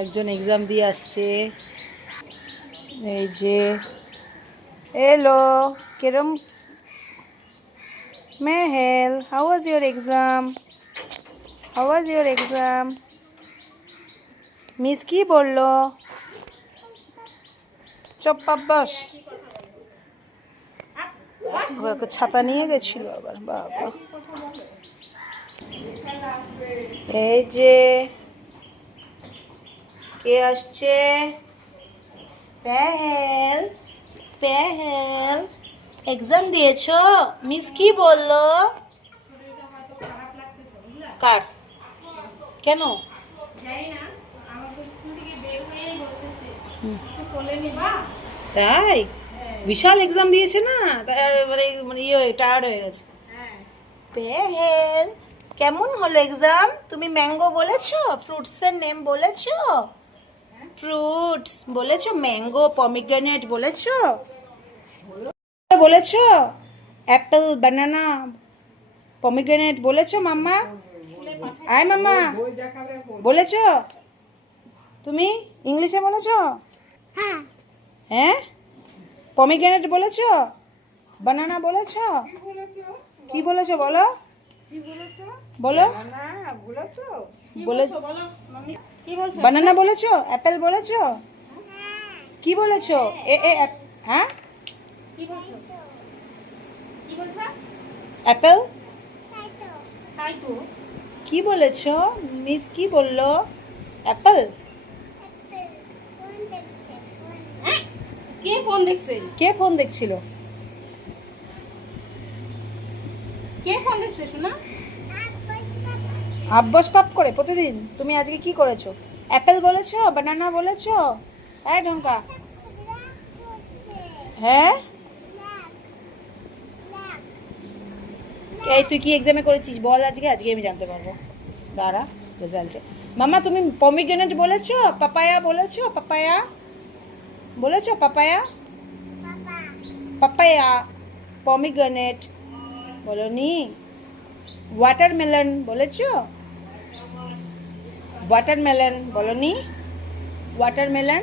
একজন এক্সাম দিয়ে আসছে, এই যে হ্যালো কিরম মেহেল, how was your exam? How was your exam? Miss কি বললো? চপ্পাপ বস, ছাতা নিয়ে গেছিল আবার, বাবা। এই যে কে আসছে? পেহেল, পেহেল এক্সাম দিয়েছো? মিস কি বললো? কার? কেন? তাই বিশাল এক্সাম দিয়েছে না, তার মানে টায়ার্ড হয়ে গেছে। পেহেল কেমন হলো এক্সাম? তুমি ম্যাঙ্গো বলেছো? ফ্রুটসের নেম বলেছো? ফ্রুটস বলেছো? ম্যাঙ্গো, পমিগ্রেনেট বলেছো? বলেছো? অ্যাপেল, বানানা, পমিগ্রেনেট বলেছো মাম্মা? আয় মাম্মা, বলেছো? তুমি ইংলিশে বলেছো? হ্যাঁ, পমিগ্রেনেট বলেছো? বানানা বলেছো? কি বলেছো বলো? বলো, বানানা বলেছো? অ্যাপেল বলেছো? কি বলেছো? হ্যাঁ, অ্যাপেল কি বলেছো? মিস কি বললো? অ্যাপেল? কে ফোন দেখছে? কে ফোন দেখছিল? কে ফোন দেখছে শোনা? আব্বাস পাপ করে প্রতিদিন। তুমি আজকে কি করেছো? অ্যাপেল বলেছো? বানানা বলেছো? হ্যাঁ ঢঙ্কা, হ্যাঁ। এই তুই কি এক্সামে করেছিস বল আজকে? আজকে আমি জানতে পারবো, দাঁড়া রেজাল্টে। মামা তুমি পমিগ্রেনেট বলেছো? পাপায়া বলেছো? পাপায়া বলেছো? পাপায়া, পাপায়া, পমিগ্রেনেট বলনি? ওয়াটারমেলন বলেছো? ওয়াটারমেলন বলনি? ওয়াটারমেলন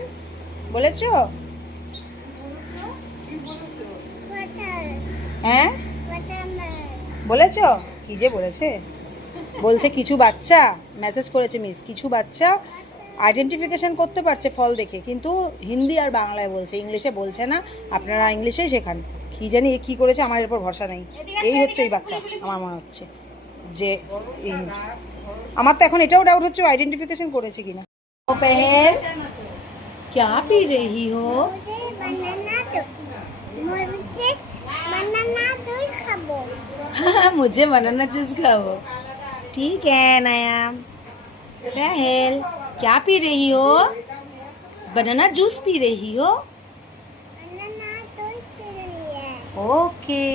বলেছো? হ্যাঁ বলেছো? কি যে বলেছে, বলছে কিছু বাচ্চা মেসেজ করেছে মিস, কিছু বাচ্চা আইডেন্টিফিকেশন করতে পারছে ফল দেখে, কিন্তু হিন্দি আর বাংলায় বলছে, ইংলিশে বলছে না। আপনারা ইংলিশেই শেখান। কি জানি এ কী করেছে, আমার এর উপর ভরসা নেই। এই হচ্ছে ওই বাচ্চা, আমার মনে হচ্ছে যে আমার তো এখন এটাও ডাউট হচ্ছে আইডেন্টিফিকেশন করেছে কিনা। ও পেহেল क्या पी रही हो? मुझे बनाना जूस खाओ। ठीक है नया। पेहेल क्या पी रही हो? बनाना जूस पी रही हो? ओके।